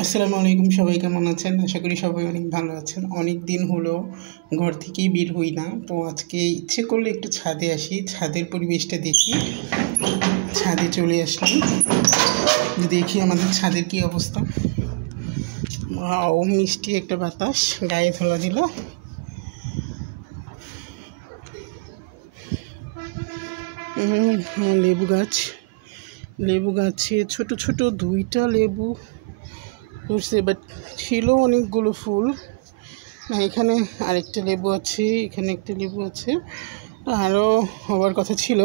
আসসালামু আলাইকুম, সবাই কেমন আছেন? আশা করি সবাই অনেক ভালো আছেন। অনেক দিন হলো ঘর থেকেই বের হই না, তো আজকে ইচ্ছে করলে একটু ছাদে আসি, ছাদের পরিবেশটা দেখি। ছাদে চলে আসলাম, দেখি আমাদের ছাদের কি অবস্থা। ও মিষ্টি একটা বাতাস গায়ে ধরা দিল। লেবু গাছ, লেবু গাছে ছোট ছোট দুইটা লেবু ধরছে, বাট ছিল অনেকগুলো ফুল। না, এখানে আরেকটা লেবু আছে, এখানে একটা লেবু আছে, আরও হওয়ার কথা ছিল।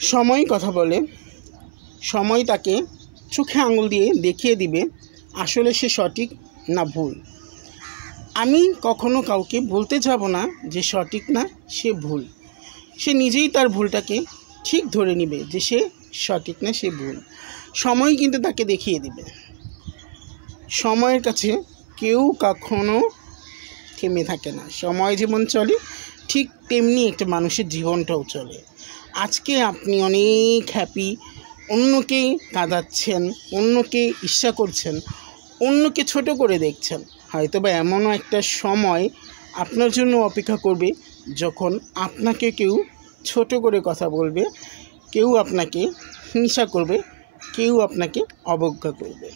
সময় কথা বলে, সময় তাকে চোখে আঙুল দিয়ে দেখিয়ে দিবে আসলে সে সঠিক না ভুল। আমি কখনো কাউকে বলতে যাব না যে সঠিক না সে ভুল। সে নিজেই তার ভুলটাকে ঠিক ধরে নেবে যে সে সঠিক না সে ভুল। সময় কিন্তু তাকে দেখিয়ে দিবে। সময়ের কাছে কেউ কখনো থেমে থাকে না। সময় যেমন চলে ঠিক তেমনি একটা মানুষের জীবনটাও চলে। আজকে আপনি অনেক হ্যাপি, অন্যকে কাঁদাচ্ছেন, অন্যকে ঈর্ষা করছেন, অন্যকে ছোট করে দেখছেন, হয়তো বা এমনও একটা সময় আপনার জন্য অপেক্ষা করবে যখন আপনাকে কেউ ছোট করে কথা বলবে, কেউ আপনাকে হিংসা করবে, কেউ আপনাকে অবজ্ঞা করবে।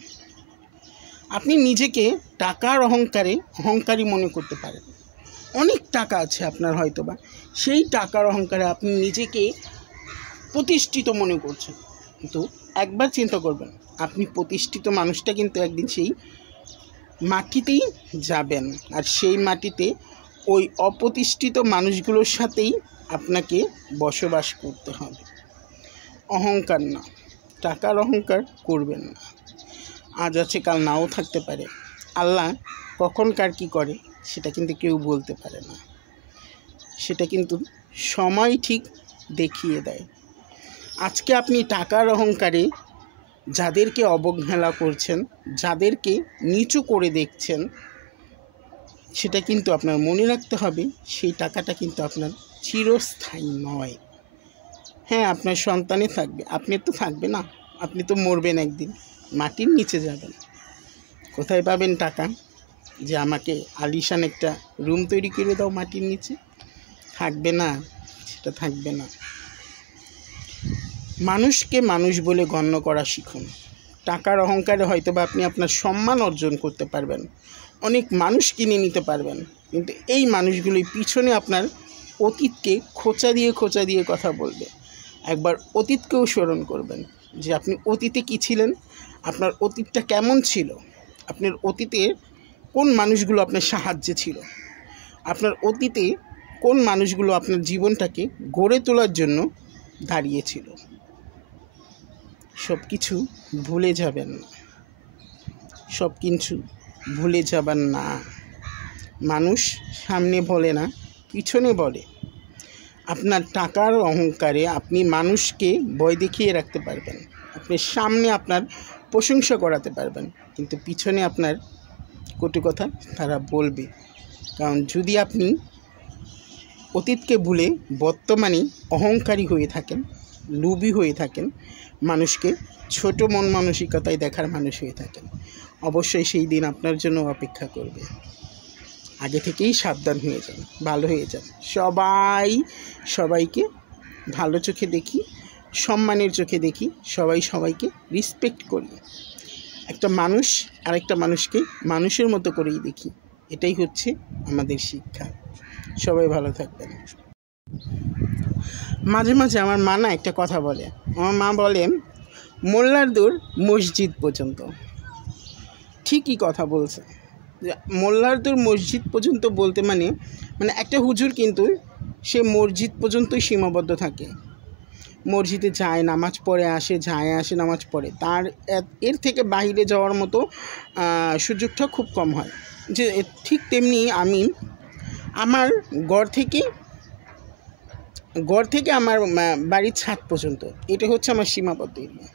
আপনি নিজেকে টাকার অহংকারী মনে করতে পারেন। অনেক টাকা আছে আপনার হয়তোবা, সেই টাকার অহংকারে আপনি নিজেকে প্রতিষ্ঠিত মনে করছেন। কিন্তু একবার চিন্তা করবেন, আপনি প্রতিষ্ঠিত মানুষটা কিন্তু একদিন সেই মাটিতেই যাবেন, আর সেই মাটিতে ওই অপ্রতিষ্ঠিত মানুষগুলোর সাথেই আপনাকে বসবাস করতে হবে। অহংকার না, টাকার অহংকার করবেন না। আজ আছে কাল নাও থাকতে পারে। আল্লাহ কখন কার কী করে সেটা কিন্তু কেউ বলতে পারে না। সেটা কিন্তু সময় ঠিক দেখিয়ে দেয়। আজকে আপনি টাকার অহংকারে যাদেরকে অবহেলা করছেন, যাদেরকে নিচু করে দেখছেন, সেটা কিন্তু আপনার মনে রাখতে হবে সেই টাকাটা কিন্তু আপনার চিরস্থায়ী নয়। হ্যাঁ, আপনার সন্তানে থাকবে, আপনি তো থাকবে না, আপনি তো মরবেন একদিন, মাটির নিচে যাবেন। কোথায় পাবেন টাকা যে আমাকে আলিশান একটা রুম তৈরি করে দাও মাটির নিচে? থাকবে না, সেটা থাকবে না। মানুষকে মানুষ বলে গণ্য করা শিখুন। টাকার অহংকারে হয়তো বা আপনি আপনার সম্মান অর্জন করতে পারবেন, অনেক মানুষ কিনে নিতে পারবেন, কিন্তু এই মানুষগুলির পিছনে আপনার অতীতকে খোঁচা দিয়ে কথা বলবে। একবার অতীতকেও স্মরণ করবেন যে আপনি অতীতে কী ছিলেন, আপনার অতীতটা কেমন ছিল, আপনার অতীতে কোন মানুষগুলো আপনার সাহায্যে ছিল, আপনার অতীতে কোন মানুষগুলো আপনার জীবনটাকে গড়ে তোলার জন্য দাঁড়িয়েছিল। সব কিছু ভুলে যাবেন না, সব কিছু ভুলে যাবেন না। মানুষ সামনে বলে না, পিছনে বলে। আপনার টাকার অহংকারে আপনি মানুষকে ভয় দেখিয়ে রাখতে পারবেন, আপনি সামনে আপনার প্রশংসা করাতে পারবেন, কিন্তু পিছনে আপনার কটু কথা তারা বলবে। কারণ যদি আপনি অতীতকে ভুলে বর্তমানে অহংকারী হয়ে থাকেন, লোভী হয়ে থাকেন, মানুষকে ছোট মন মানসিকতায় দেখার মানুষ হয়ে থাকেন, অবশ্যই সেই দিন আপনার জন্য অপেক্ষা করবে। আগে থেকেই সাবধান হয়ে যান, ভালো হয়ে যান। সবাইকে ভালো চোখে দেখি, সম্মানের চোখে দেখি, সবাইকে রেসপেক্ট করি। একটা মানুষ আরেকটা মানুষকে মানুষের মতো করেই দেখি। এটাই হচ্ছে আমাদের শিক্ষা। সবাই ভালো থাকবেন। মাঝে মাঝে আমার মা না একটা কথা বলে, আমার মা বলে মোল্লার দূর মসজিদ পর্যন্ত। ঠিকই কথা বলছে। মোল্লার দূর মসজিদ পর্যন্ত বলতে মানে একটা হুজুর কিন্তু সে মসজিদ পর্যন্তই সীমাবদ্ধ থাকে। মসজিদে যায়, নামাজ পড়ে আসে, আসে নামাজ পড়ে, তার এর থেকে বাইরে যাওয়ার মতো সুযোগটা খুব কম হয়। যে ঠিক তেমনি আমি আমার ঘর থেকে আমার বাড়ির ছাদ পর্যন্ত, এটা হচ্ছে আমার সীমাবদ্ধ এরিয়া।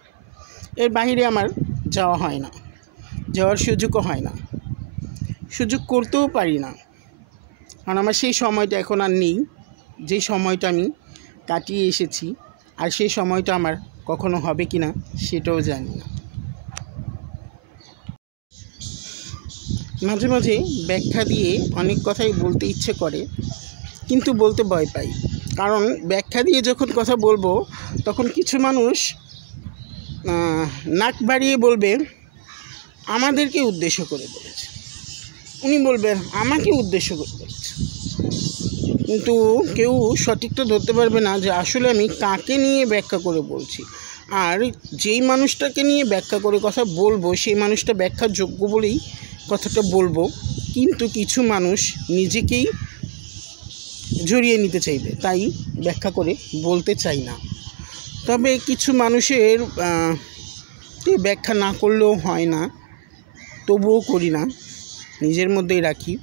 এর বাইরে আমার যাওয়া হয় না, যাওয়ার সুযোগও হয় না, সুযোগ করতেও পারি না। কারণ আমার সেই সময়টা এখন আর নেই, যে সময়টা আমি কাটিয়ে এসেছি, আর সেই সময়টা আমার কখনো হবে কি না সেটাও জানি না। মাঝে মাঝে ব্যাখ্যা দিয়ে অনেক কথাই বলতে ইচ্ছে করে, কিন্তু বলতে ভয় পাই। কারণ ব্যাখ্যা দিয়ে যখন কথা বলবো তখন কিছু মানুষ নাক বাড়িয়ে বলবে আমাদেরকে উদ্দেশ্য করে বলেছে, উনি বলবেন আমাকে উদ্দেশ্য করে বলেছে, কিন্তু কেউ সঠিকটা ধরতে পারবে না যে আসলে আমি কাকে নিয়ে ব্যাখ্যা করে বলছি। আর যেই মানুষটাকে নিয়ে ব্যাখ্যা করে কথা বলবো সেই মানুষটা ব্যাখ্যার যোগ্য বলেই কথাটা বলবো, কিন্তু কিছু মানুষ নিজেকেই জড়িয়ে নিতে চাইবে, তাই ব্যাখ্যা করে বলতে চাই না। তবে কিছু মানুষের ব্যাখ্যা না করলেও হয় না, তবুও করি না, নিজের মধ্যেই রাখি।